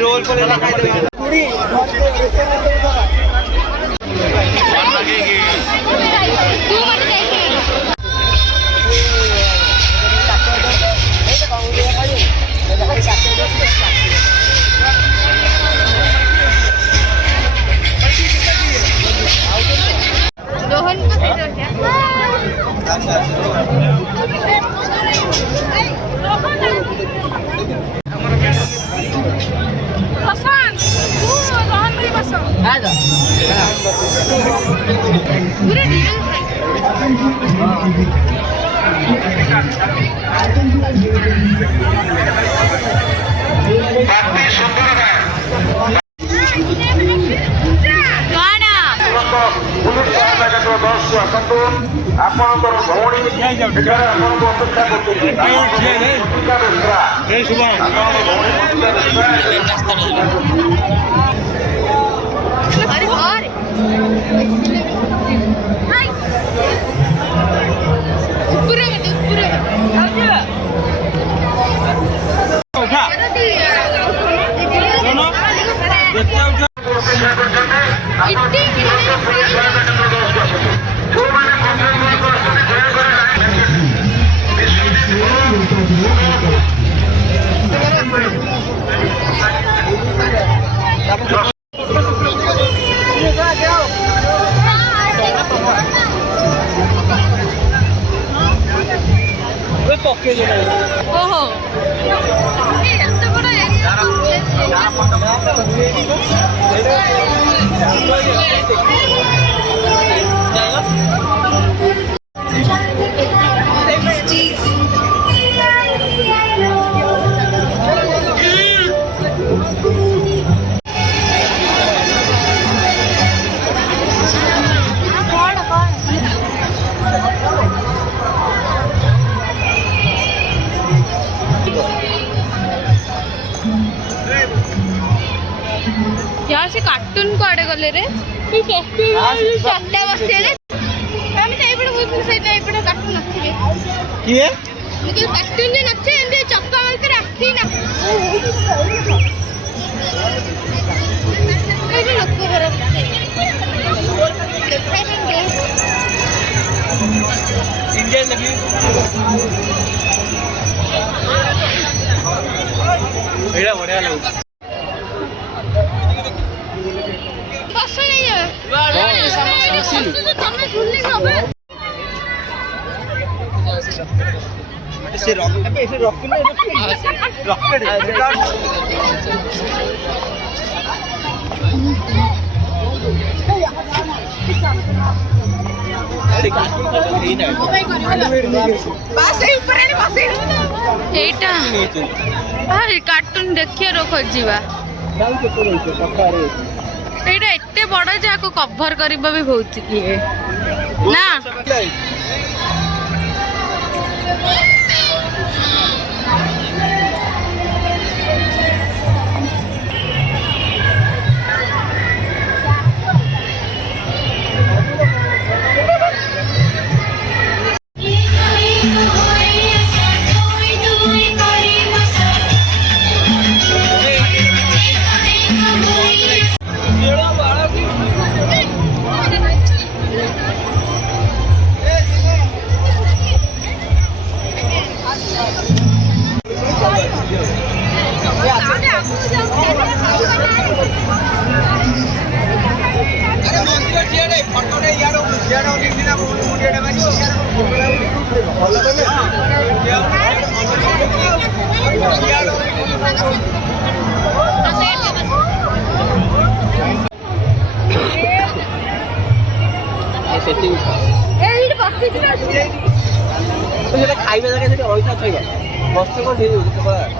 Role Rohan ଆପଣଙ୍କର ଭଉଣୀ ଆପଣଙ୍କୁ ଅପେକ୍ଷା କରୁଛନ୍ତି। ओहो यार से कार्टून को आड़े गले रे चारटा बसते আমি তো এইপড়ে বুঝছি সেটা এইপড়ে কার্টুন আছে কি এ মুকে কার্টুন যে আছে এন্ডে চক্কা মারতে রাখি না এই যে লক্ষ্য করে ইন্ডিয়ান লাগি এড়া বড়িয়া লাগে से रॉकेट पे ऐसे रॉकेट में रॉकेट এইটা আরে কার্টুন দেখিয়ে রোখ ଯିବା এইটা এতে বড় যে আকো কভার করিবা भी बहुत किए ना खाइबा जगह से पैसा खाइबा बस को